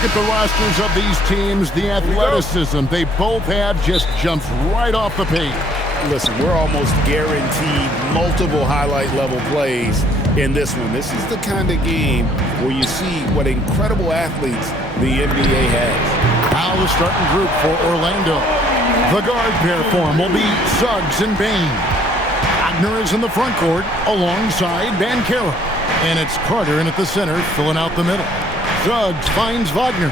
look at the rosters of these teams, the athleticism they both have just jumps right off the page. Listen, we're almost guaranteed multiple highlight level plays in this one. This is the kind of game where you see what incredible athletes the NBA has. Now the starting group for Orlando. The guard pair for him will be Suggs and Bane. Wagner is in the front court alongside Banchero. And it's Carter in at the center, filling out the middle. Suggs finds Wagner.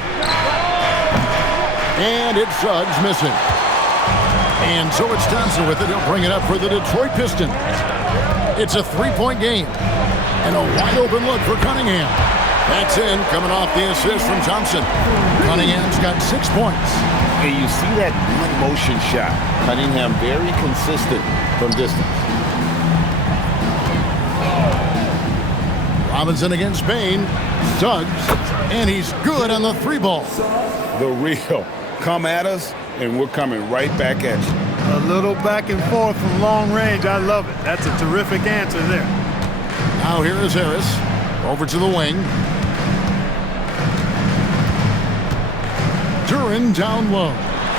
And it's Suggs missing. And so it's Thompson with it. He'll bring it up for the Detroit Pistons. It's a three-point game. And a wide-open look for Cunningham. That's in, coming off the assist from Thompson. Cunningham's got 6 points. And you see that one-motion shot. Cunningham very consistent from distance. Robinson against Bane. Suggs. And he's good on the three ball. The real. Come at us, and we're coming right back at you. A little back and forth from long range. I love it. That's a terrific answer there. Now here is Harris. Over to the wing. Duren down low.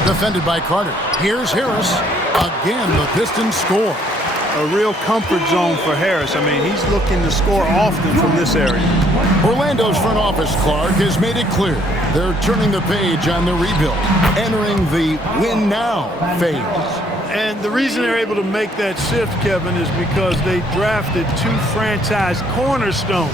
Defended by Carter. Here's Harris. Again, the Pistons score. A real comfort zone for Harris. I mean, he's looking to score often from this area. Orlando's front office, Clark, has made it clear they're turning the page on the rebuild, entering the win-now phase. And the reason they're able to make that shift, Kevin, is because they drafted 2 franchise cornerstones.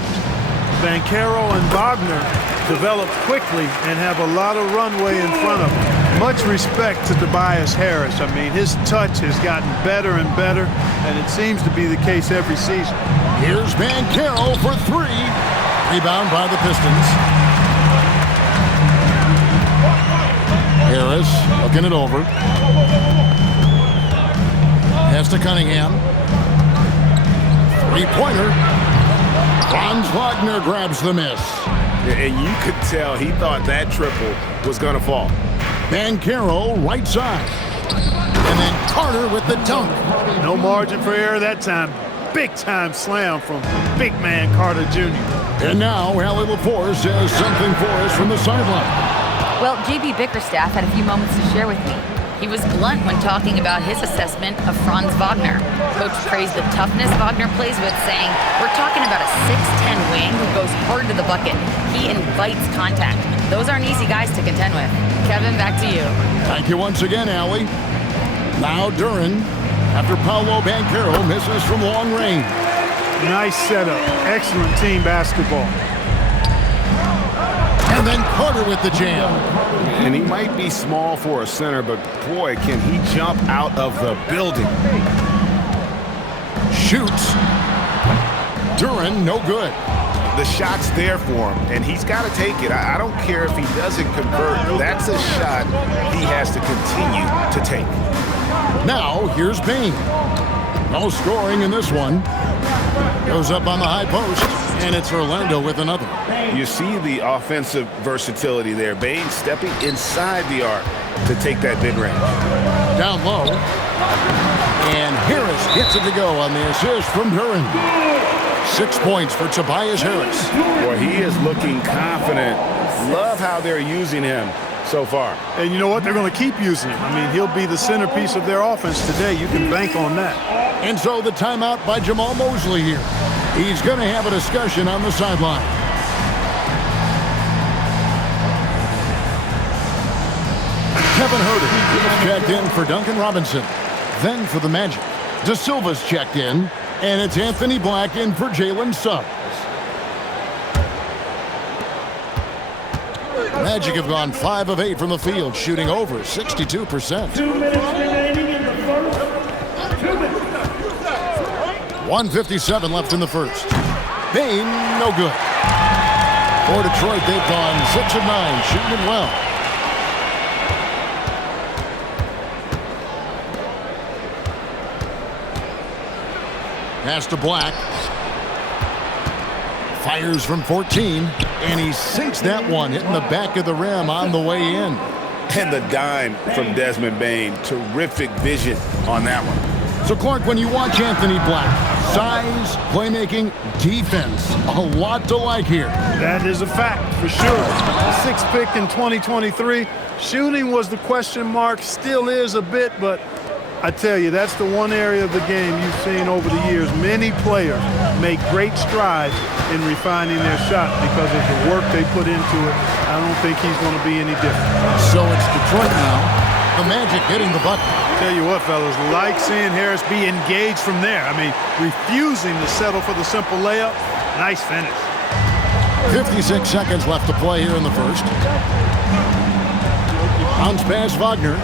Banchero and Wagner developed quickly and have a lot of runway in front of them. Much respect to Tobias Harris. I mean, his touch has gotten better and better, and it seems to be the case every season. Here's Banchero for 3. Rebound by the Pistons. Harris looking it over. Pass to Cunningham. Three-pointer. Franz Wagner grabs the miss. And you could tell he thought that triple was going to fall. Banchero right side. And then Carter with the dunk. No margin for error that time. Big-time slam from big man Carter Jr. And now Allie LaForce has something for us from the sideline. Well, J.B. Bickerstaff had a few moments to share with me. He was blunt when talking about his assessment of Franz Wagner. Coach praised the toughness Wagner plays with, saying, "We're talking about a 6'10 wing who goes hard to the bucket. He invites contact. Those aren't easy guys to contend with." Kevin, back to you. Thank you once again, Allie. Now Duren, after Paolo Banchero misses from long range. Nice setup. Excellent team basketball. And then Carter with the jam. And he might be small for a center, but boy, can he jump out of the building. Shoots. Duren, no good. The shot's there for him, and he's got to take it. I don't care if he doesn't convert. That's a shot he has to continue to take. Now, here's Bane. No scoring in this one. Goes up on the high post, and it's Orlando with another. You see the offensive versatility there. Bane stepping inside the arc to take that mid-range. Down low. And Harris gets it to go on the assist from Duren. 6 points for Tobias Harris. Boy, he is looking confident. Love how they're using him so far. And you know what? They're going to keep using him. I mean, he'll be the centerpiece of their offense today. You can bank on that. And so the timeout by Jamal Mosley here. He's going to have a discussion on the sideline. Kevin Huerter is checked in for Duncan Robinson. Then for the Magic, De Silva's checked in, and it's Anthony Black in for Jalen Suggs. Magic have gone 5 of 8 from the field, shooting over 62%. 2 minutes remaining in the first. 2 minutes. 1:57 left in the first. Bane, no good. For Detroit, they've gone 6 of 9, shooting it well. Pass to Black. Fires from 14, and he sinks that one, hitting the back of the rim on the way in. And the dime from Desmond Bane. Terrific vision on that one. So, Clark, when you watch Anthony Black, Size, playmaking, defense. A lot to like here. That is a fact, for sure. Sixth pick in 2023. Shooting was the question mark, still is a bit, but I tell you, that's the one area of the game you've seen over the years. Many players make great strides in refining their shot because of the work they put into it. I don't think he's going to be any different. So it's Detroit now. The Magic hitting the button. Tell you what, fellas, like seeing Harris be engaged from there. I mean, refusing to settle for the simple layup. Nice finish. 56 seconds left to play here in the first. Bounce pass Wagner.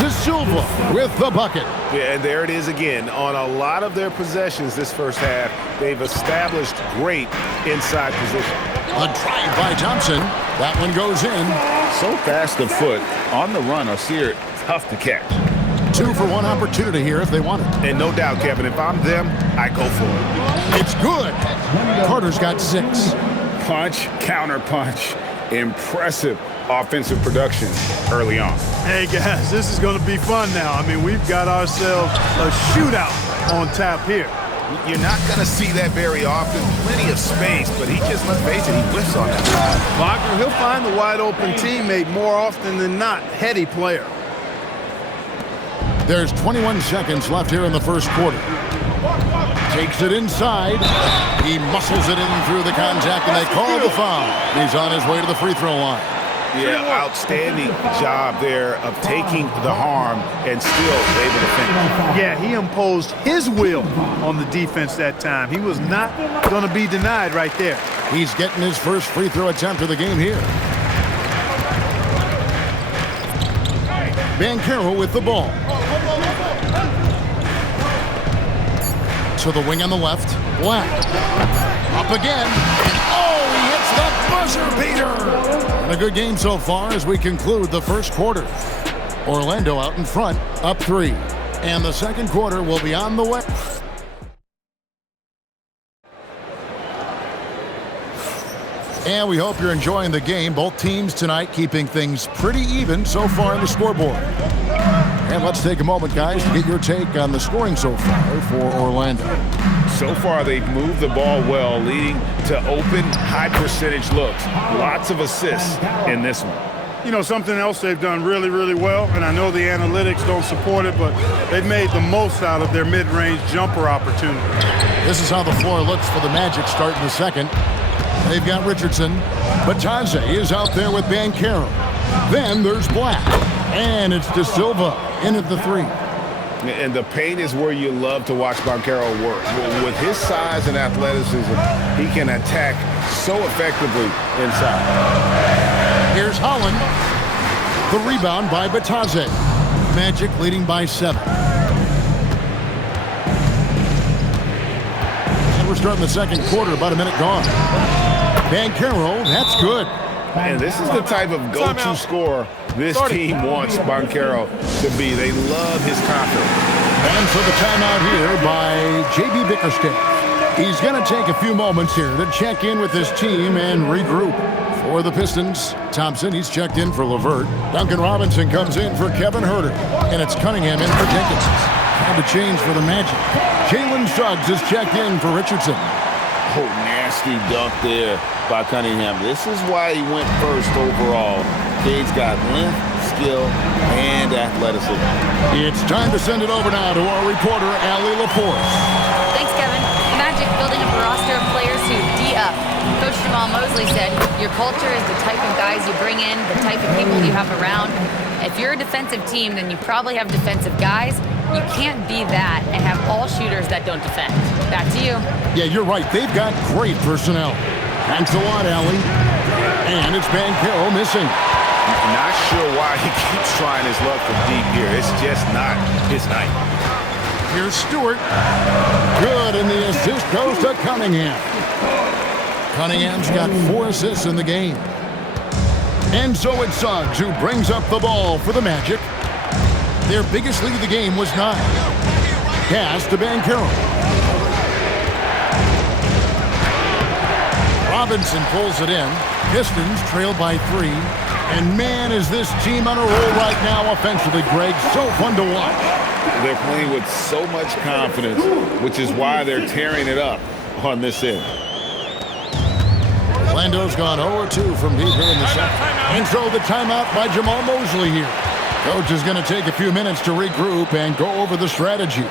De Silva with the bucket. Yeah, and there it is again. On a lot of their possessions this first half, they've established great inside position. A drive by Thompson. That one goes in. So fast of foot on the run, Osir, tough to catch. 2-for-1 opportunity here if they want it. And no doubt, Kevin, if I'm them, I go for it. It's good. Carter's got 6. Punch, counter punch. Impressive offensive production early on. Hey, guys, this is going to be fun now. I mean, we've got ourselves a shootout on tap here. You're not going to see that very often. Plenty of space, but he just, let's face it, he whiffs on that. Wagner, he'll find the wide open teammate more often than not. Heady player. There's 21 seconds left here in the first quarter. Takes it inside. He muscles it in through the contact, and they call the foul. He's on his way to the free throw line. Yeah, outstanding job there of taking the harm and still able to finish. Yeah, he imposed his will on the defense that time. He was not going to be denied right there. He's getting his first free throw attempt of the game here. Banchero with the ball. To the wing on the left. Black. Up again. Oh, he hits the buzzer beater. And a good game so far as we conclude the first quarter. Orlando out in front, up 3. And the second quarter will be on the way. And we hope you're enjoying the game. Both teams tonight keeping things pretty even so far in the scoreboard. And let's take a moment, guys, to get your take on the scoring so far for Orlando. So far, they've moved the ball well, leading to open, high-percentage looks. Lots of assists in this one. You know, something else they've done really, really well, and I know the analytics don't support it, but they've made the most out of their mid-range jumper opportunity. This is how the floor looks for the Magic starting the second. They've got Richardson. Batadze is out there with Banchero. Then there's Black. And it's De Silva in at the 3. And the paint is where you love to watch Banchero work. With his size and athleticism, he can attack so effectively inside. Here's Holland. The rebound by Batadze. Magic leading by 7. And we're starting the second quarter, about a minute gone. Banchero, that's good. And this is the type of go-to scorer this team wants Banchero to be. They love his confidence. And so the timeout here by J.B. Bickerstaff. He's going to take a few moments here to check in with his team and regroup. For the Pistons, Thompson, he's checked in for LeVert. Duncan Robinson comes in for Kevin Huerter. And it's Cunningham in for Jenkins. Time to change for the Magic. Jalen Suggs is checked in for Richardson. Oh, nasty dunk there by Cunningham. This is why he went first overall. Cade's got length, skill, and athleticism. It's time to send it over now to our reporter, Allie Laporte. Thanks, Kevin. The Magic building up a roster of players who D-up. Coach Jamal Mosley said, your culture is the type of guys you bring in, the type of people you have around. If you're a defensive team, then you probably have defensive guys. You can't be that and have all shooters that don't defend. Back to you. Yeah, you're right. They've got great personnel. Thanks a lot, Allie. And it's Banchero missing. Not sure why he keeps trying his luck from deep here. It's just not his night. Here's Stewart. Good, and the assist goes to Cunningham. Cunningham's got 4 assists in the game. And so it's Suggs who brings up the ball for the Magic. Their biggest lead of the game was 9. Pass to Banchero. Robinson pulls it in. Pistons trail by 3. And man, is this team on a roll right now offensively, Greg. So fun to watch. They're playing with so much confidence, which is why they're tearing it up on this end. Orlando's gone 0-2 from deep here in the second. And so the timeout by Jamal Mosley here. Coach is going to take a few minutes to regroup and go over the strategy.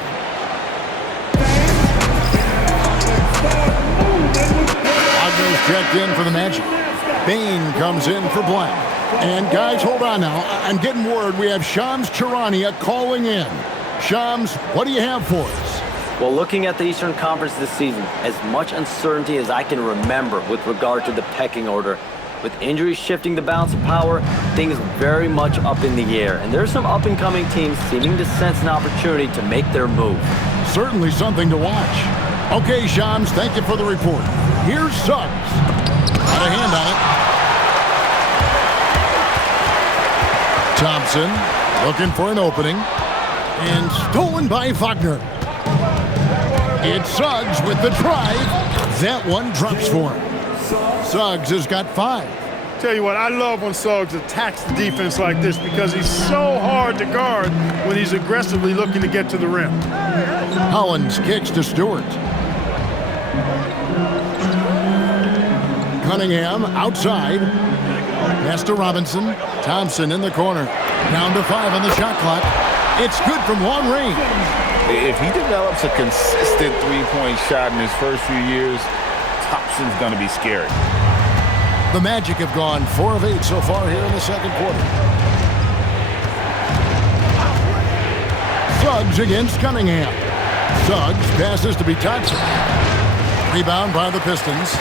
Wagner's checked in for the Magic. Bain comes in for Black. And guys, hold on now. I'm getting word we have Shams Charania calling in. Shams, what do you have for us? Well, looking at the Eastern Conference this season, as much uncertainty as I can remember with regard to the pecking order. With injuries shifting the balance of power, things very much up in the air. And there's some up-and-coming teams seeming to sense an opportunity to make their move. Certainly something to watch. Okay, Shams, thank you for the report. Here's Suggs. Got a hand on it. Thompson looking for an opening. And stolen by Wagner. It's Suggs with the drive. That one drops for him. Suggs has got 5. Tell you what, I love when Suggs attacks the defense like this because he's so hard to guard when he's aggressively looking to get to the rim. Hollins kicks to Stewart. Cunningham outside. Pass to Robinson. Thompson in the corner. Down to 5 on the shot clock. It's good from long range. If he develops a consistent three-point shot in his first few years, Thompson's going to be scary. The Magic have gone 4 of 8 so far here in the second quarter. Suggs against Cunningham. Suggs passes to be Thompson. Rebound by the Pistons.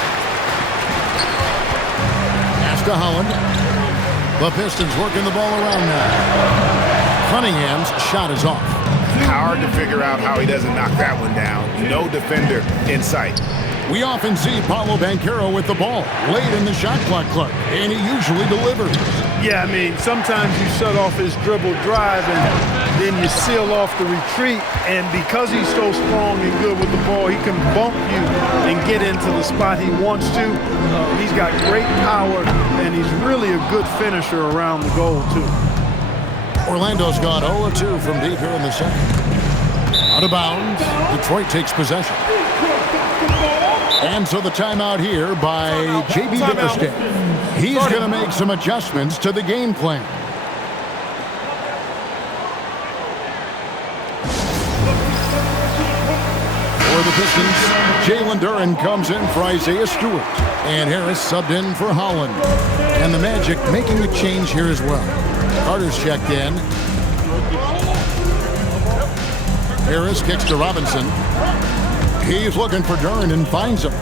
Pass to Holland. The Pistons working the ball around now. Cunningham's shot is off. Hard to figure out how he doesn't knock that one down. No defender in sight. We often see Paolo Banchero with the ball late in the shot clock, and he usually delivers. Yeah, I mean, sometimes you shut off his dribble drive and then you seal off the retreat. And because he's so strong and good with the ball, he can bump you and get into the spot he wants to. He's got great power, and he's really a good finisher around the goal, too. Orlando's gone 0-2 from deep here in the second. Out of bounds, Detroit takes possession. And so the timeout here by J.B. Bickerstaff. He's going to make some adjustments to the game plan. For the Pistons, Jalen Duren comes in for Isaiah Stewart. And Harris subbed in for Holland. And the Magic making a change here as well. Carter's checked in. Harris kicks to Robinson. He's looking for Duren and finds him.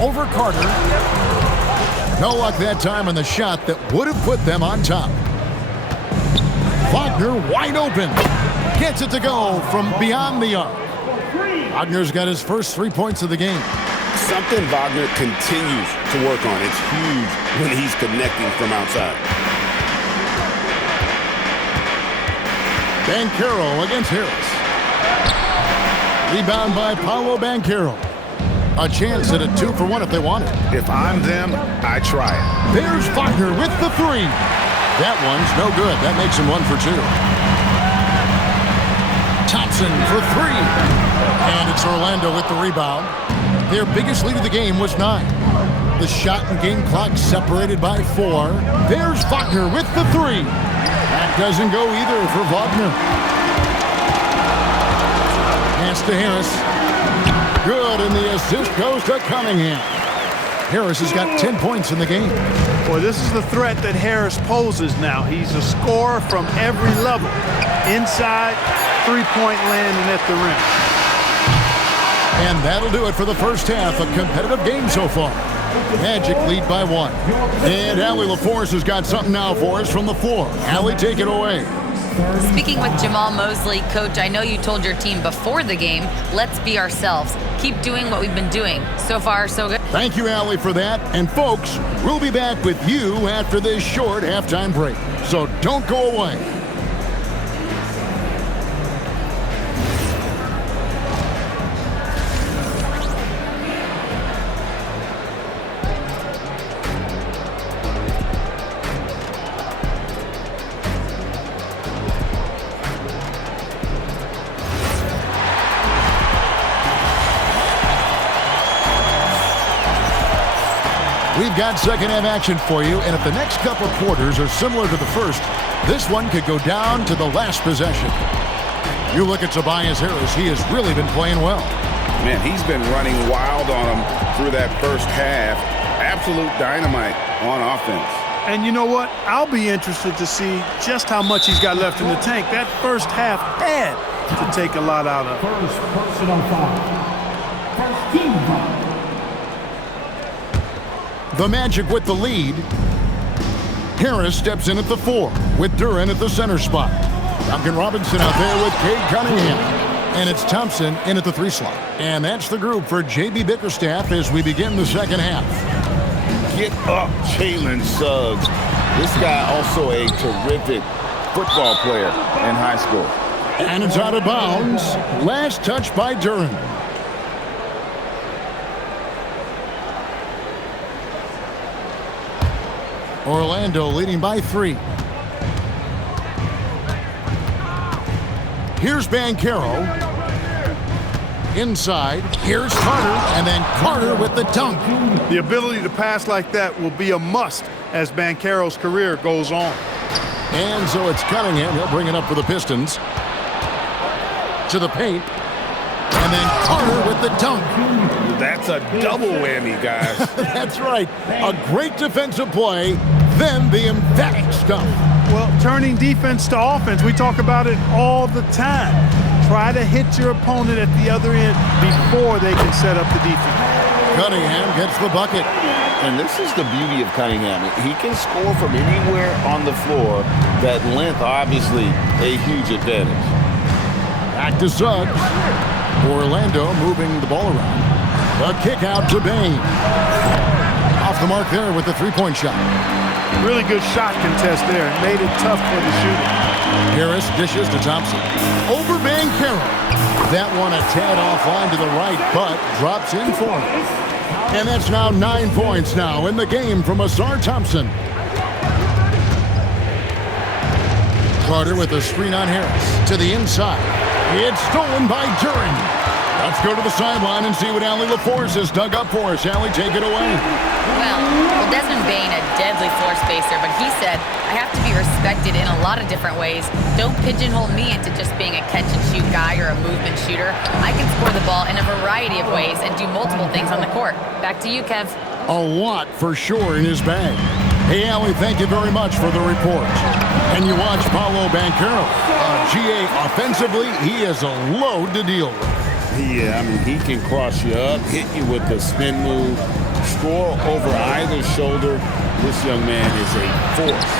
Over Carter. No luck that time on the shot that would have put them on top. Wagner wide open. Gets it to go from beyond the arc. Wagner's got his first 3 points of the game. Something Wagner continues to work on. It's huge when he's connecting from outside. Banchero against Harris. Rebound by Paolo Banchero. A chance at a 2-for-1 if they want it. If I'm them, I try it. There's Wagner with the 3. That one's no good. That makes him 1 for 2. Thompson for 3. And it's Orlando with the rebound. Their biggest lead of the game was 9. The shot and game clock separated by 4. There's Wagner with the 3. That doesn't go either for Wagner. Pass to Harris. Good, and the assist goes to Cunningham. Harris has got 10 points in the game. Boy, this is the threat that Harris poses now. He's a scorer from every level. Inside, three-point land, and at the rim. And that'll do it for the first half. A competitive game so far. Magic lead by 1. And Allie LaForce has got something now for us from the floor. Allie, take it away. Speaking with Jamal Mosley, Coach, I know you told your team before the game, let's be ourselves. Keep doing what we've been doing. So far, so good. Thank you, Allie, for that. And folks, we'll be back with you after this short halftime break. So don't go away. We've got second half action for you, and if the next couple quarters are similar to the first, this one could go down to the last possession. You look at Tobias Harris, he has really been playing well. Man, he's been running wild on him through that first half. Absolute dynamite on offense. And you know what? I'll be interested to see just how much he's got left in the tank. That first half had to take a lot out of it. First personal foul. First team foul. The Magic with the lead. Harris steps in at the 4 with Duren at the center spot. Duncan Robinson out there with Cade Cunningham. And it's Thompson in at the 3 slot. And that's the group for J.B. Bickerstaff as we begin the second half. Get up, Jalen Suggs. This guy also a terrific football player in high school. And it's out of bounds. Last touch by Duren. Orlando leading by 3. Here's Banchero. Inside. Here's Carter. And then Carter with the dunk. The ability to pass like that will be a must as Banchero's career goes on. And so it's Cunningham. He'll bring it up for the Pistons. To the paint. And then Carter with the dunk. That's a double whammy, guys. That's right. A great defensive play, then the emphatic stuff. Well, turning defense to offense, we talk about it all the time. Try to hit your opponent at the other end before they can set up the defense. Cunningham gets the bucket. And this is the beauty of Cunningham. He can score from anywhere on the floor. That length, obviously, a huge advantage. Back to Suggs. Orlando moving the ball around. The kick out to Bane. Off the mark there with the three-point shot. Really good shot contest there. It made it tough for the shooter. Harris dishes to Thompson. Over Banchero. That one a tad offline to the right, but drops in for him. And that's now 9 points now in the game from Ausar Thompson. Carter with a screen on Harris. To the inside. It's stolen by Duren. Let's go to the sideline and see what Allie LaForce has dug up for us. Allie, take it away. Well, Desmond Bane, a deadly floor spacer, but he said, I have to be respected in a lot of different ways. Don't pigeonhole me into just being a catch-and-shoot guy or a movement shooter. I can score the ball in a variety of ways and do multiple things on the court. Back to you, Kev. A lot for sure in his bag. Hey, Allie, thank you very much for the report. And you watch Paolo Banchero. GA, offensively, he is a load to deal with. Yeah, I mean, he can cross you up, hit you with the spin move, score over either shoulder. This young man is a force.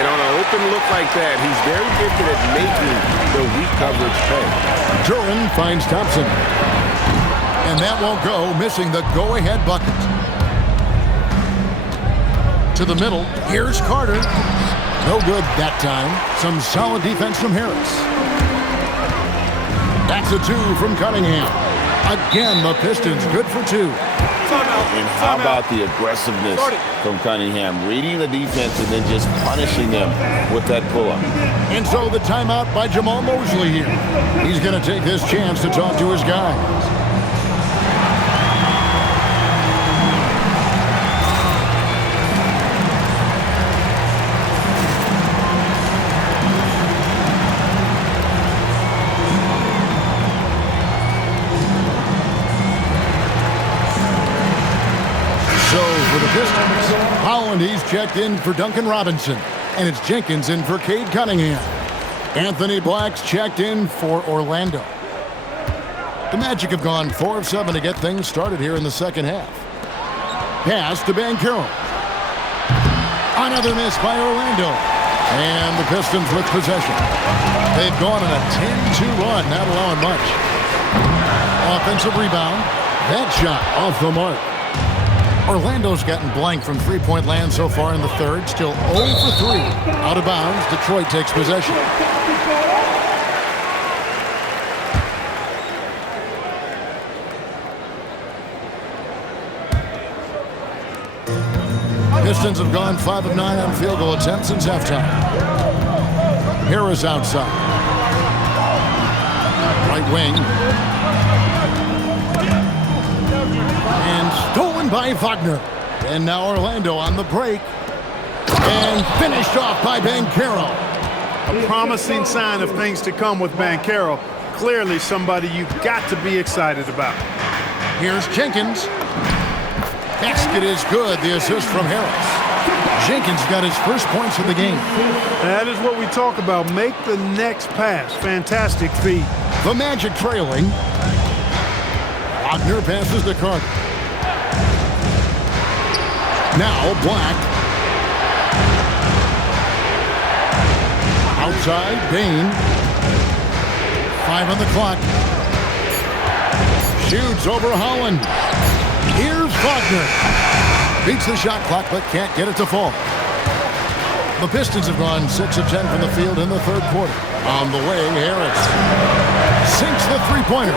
And on an open look like that, he's very gifted at making the weak coverage pay. Duren finds Thompson. And that won't go, missing the go-ahead bucket. To the middle, here's Carter. No good that time. Some solid defense from Harris. That's a 2 from Cunningham. Again, the Pistons good for 2. And how about the aggressiveness from Cunningham? Reading the defense and then just punishing them with that pull-up. And so the timeout by Jamal Mosley here. He's going to take this chance to talk to his guys. Holland, he's checked in for Duncan Robinson. And it's Jenkins in for Cade Cunningham. Anthony Black's checked in for Orlando. The Magic have gone 4 of 7 to get things started here in the second half. Pass to Banchero. Another miss by Orlando. And the Pistons with possession. They've gone on a 10-2 run, not allowing much. Offensive rebound. That shot off the mark. Orlando's gotten blank from three-point land so far in the third. Still 0 for 3. Out of bounds. Detroit takes possession. Pistons have gone 5 of 9 on field goal attempts since halftime. Harris outside. Right wing. And stolen by Wagner. And now Orlando on the break. And finished off by Banchero. A promising sign of things to come with Banchero. Clearly somebody you've got to be excited about. Here's Jenkins. Basket is good. The assist from Harris. Jenkins got his first points of the game. That is what we talk about. Make the next pass. Fantastic feed. The Magic trailing. Wagner passes to Carter. Now Black. Outside, Bane. 5 on the clock. Shoots over Holland. Here's Wagner. Beats the shot clock, but can't get it to fall. The Pistons have gone 6 of 10 from the field in the third quarter. On the way, Harris sinks the three-pointer.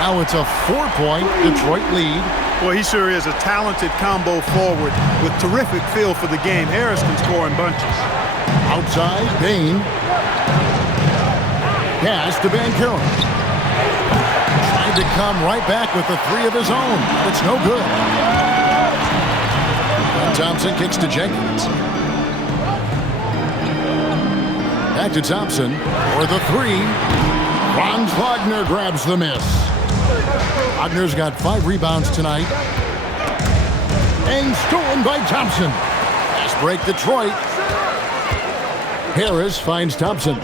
Now it's a 4-point Detroit lead. Well, he sure is a talented combo forward with terrific feel for the game. Harris can score in bunches. Outside, Bane. Pass to Banchero. Tried to come right back with the 3 of his own. It's no good. And Thompson kicks to Jenkins. Back to Thompson for the 3. Franz Wagner grabs the miss. Wagner's got 5 rebounds tonight. And stolen by Thompson. Fast break Detroit. Harris finds Thompson.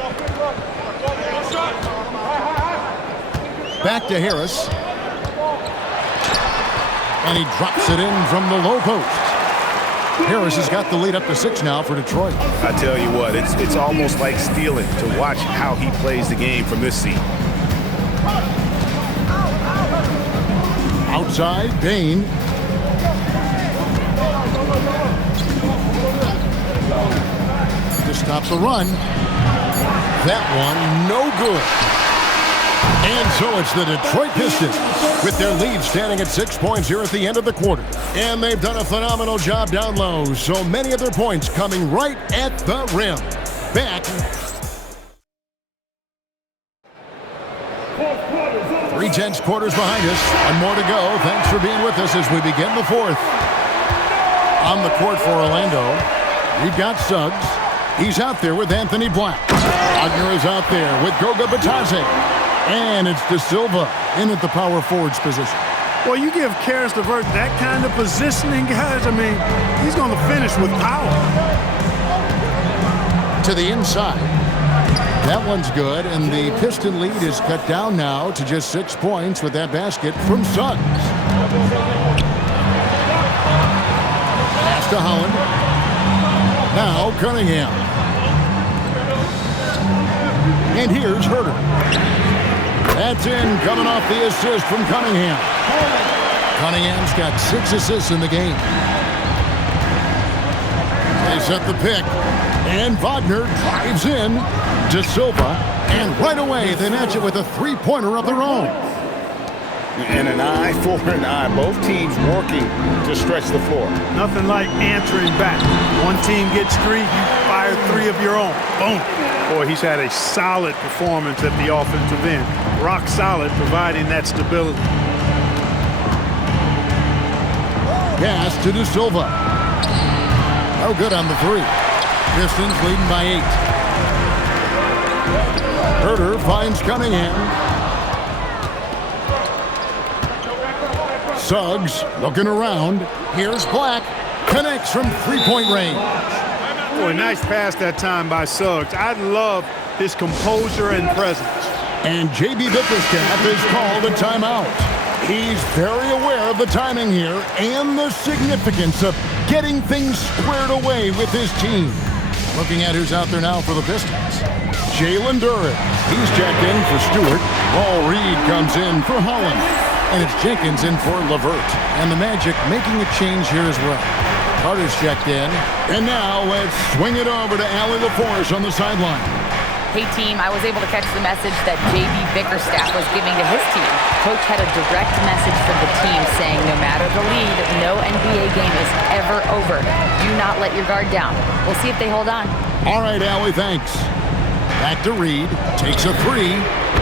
Back to Harris. And he drops it in from the low post. Harris has got the lead up to 6 now for Detroit. I tell you what, it's almost like stealing to watch how he plays the game from this seat. Outside, Bane. To stop the run. That one, no good. And so it's the Detroit Pistons with their lead standing at 6 points here at the end of the quarter. And they've done a phenomenal job down low, so many of their points coming right at the rim. Back. 3 tense quarters behind us. One more to go. Thanks for being with us as we begin the fourth. On the court for Orlando, we've got Suggs. He's out there with Anthony Black. Wagner is out there with Goga Bitadze. And it's De Silva in at the power forwards position. Well, you give Caris LeVert that kind of positioning, guys. I mean, he's going to finish with power. To the inside. That one's good, and the Piston lead is cut down now to just 6 points with that basket from Suggs. Pass to Holland. Now Cunningham. And here's Herter. That's in, coming off the assist from Cunningham. Cunningham's got 6 assists in the game. They set the pick, and Wagner drives in. De Silva, and right away they match it with a 3-pointer of their own. And an eye for an eye. Both teams working to stretch the floor. Nothing like answering back. One team gets 3, you fire 3 of your own. Boom. Boy, he's had a solid performance at the offensive end. Rock solid, providing that stability. Pass to De Silva. No good on the 3. Pistons leading by 8. Herter finds Cunningham. Suggs looking around. Here's Black. Connects from 3-point range. Boy, nice pass that time by Suggs. I love his composure and presence. And J.B. Bickerstaff is called a timeout. He's very aware of the timing here and the significance of getting things squared away with his team. Looking at who's out there now for the Pistons. Jalen Duren. He's checked in for Stewart. Paul Reed comes in for Holland. And it's Jenkins in for LeVert. And the Magic making a change here as well. Carter's checked in. And now let's swing it over to Allie LaForce on the sideline. Hey, team, I was able to catch the message that J.B. Bickerstaff was giving to his team. Coach had a direct message from the team saying no matter the lead, no NBA game is ever over. Do not let your guard down. We'll see if they hold on. All right, Allie, thanks. Back to Reed. Takes a 3.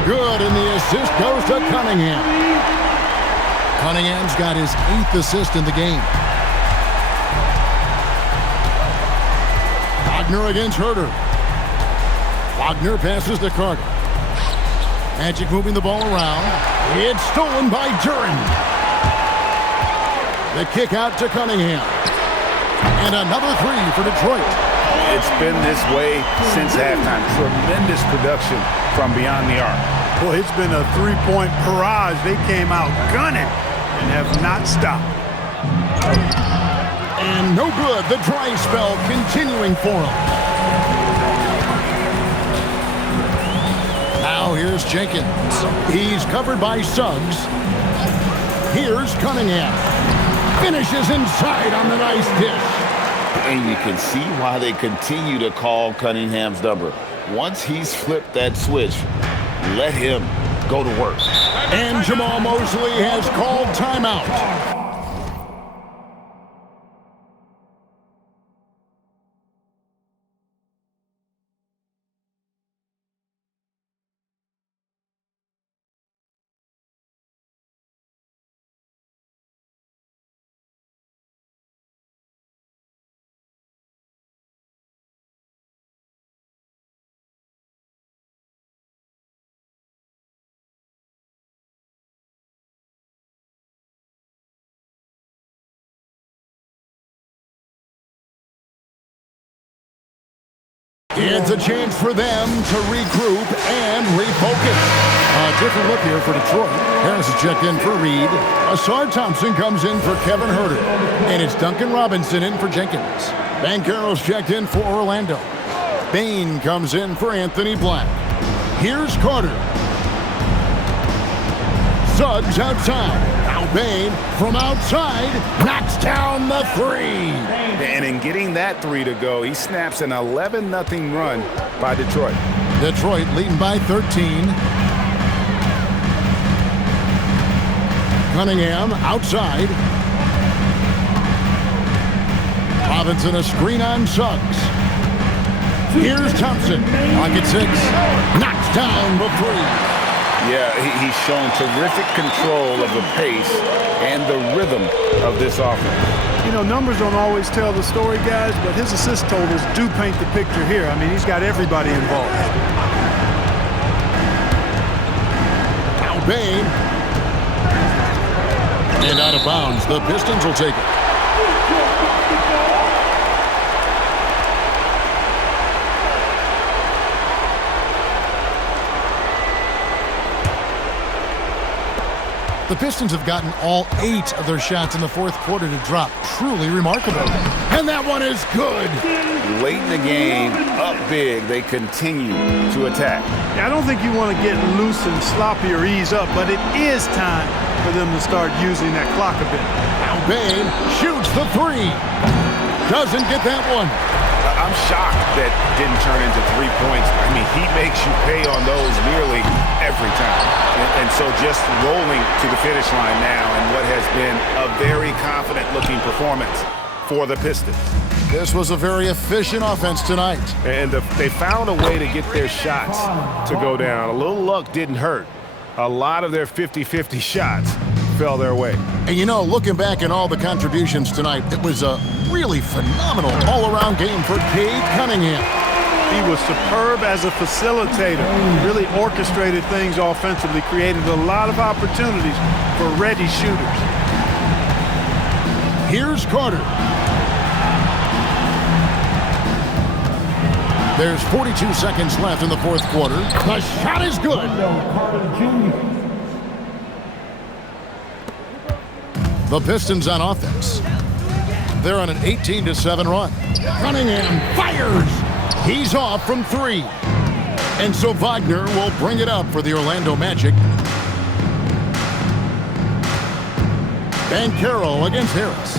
Good, and the assist goes to Cunningham. Cunningham's got his 8th assist in the game. Wagner against Herter. Wagner passes to Carter. Magic moving the ball around. It's stolen by Duren. The kick out to Cunningham. And another three for Detroit. It's been this way since halftime. Tremendous production from beyond the arc. Well, it's been a three-point barrage. They came out gunning and have not stopped. And no good. The dry spell continuing for him. Now here's Jenkins. He's covered by Suggs. Here's Cunningham. Finishes inside on the nice dish. And you can see why they continue to call Cunningham's number. Once he's flipped that switch, let him go to work. And Jamal Mosley has called timeout. It's a chance for them to regroup and refocus. A different look here for Detroit. Harris is checked in for Reed. Asar Thompson comes in for Kevin Herter. And it's Duncan Robinson in for Jenkins. Banchero's checked in for Orlando. Bane comes in for Anthony Black. Here's Carter. Suggs outside. Now Bane from outside knocks down the three. And in getting that three to go, he snaps an 11-0 run by Detroit. Detroit leading by 13. Cunningham outside. Robinson a screen on Suggs. Here's Thompson. Pocket 6. Knocks down the three. Yeah, he's shown terrific control of the pace and the rhythm of this offense. You know, numbers don't always tell the story, guys, but his assist totals do paint the picture here. I mean, he's got everybody involved. Now Bane. And out of bounds. The Pistons will take it. The Pistons have gotten all 8 of their shots in the fourth quarter to drop. Truly remarkable. And that one is good. Late in the game, up big, they continue to attack. I don't think you want to get loose and sloppy or ease up, but it is time for them to start using that clock a bit. Now Bane shoots the three. Doesn't get that one. I'm shocked that didn't turn into 3 points. I mean, he makes you pay on those nearly every time. And so just rolling to the finish line now in what has been a very confident-looking performance for the Pistons. This was a very efficient offense tonight. And they found a way to get their shots to go down. A little luck didn't hurt. A lot of their 50-50 shots fell their way. And you know, looking back at all the contributions tonight, it was a really phenomenal all-around game for Cade Cunningham. He was superb as a facilitator. Really orchestrated things offensively, created a lot of opportunities for ready shooters. Here's Carter. There's 42 seconds left in the fourth quarter. The shot is good. The Pistons on offense. They're on an 18-7 run. Cunningham fires. He's off from 3. And so Wagner will bring it up for the Orlando Magic. Banchero against Harris.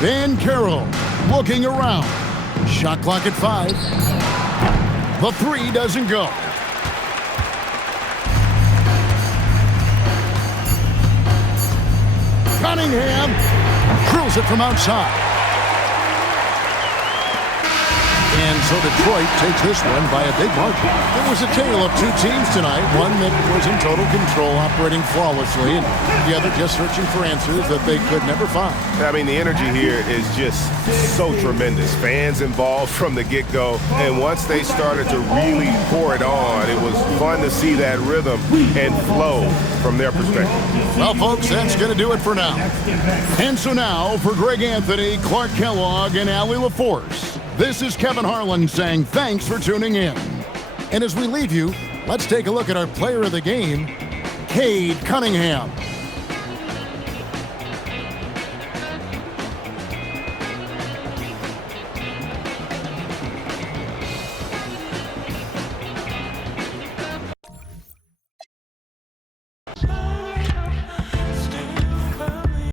Banchero looking around. Shot clock at 5. The 3 doesn't go. Cunningham drills it from outside. And so Detroit takes this one by a big margin. It was a tale of two teams tonight, one that was in total control, operating flawlessly, and the other just searching for answers that they could never find. I mean, the energy here is just so tremendous. Fans involved from the get-go, and once they started to really pour it on, it was fun to see that rhythm and flow from their perspective. Well, folks, that's going to do it for now. And so now, for Greg Anthony, Clark Kellogg, and Allie LaForce, this is Kevin Harlan saying thanks for tuning in. And as we leave you, let's take a look at our player of the game, Cade Cunningham.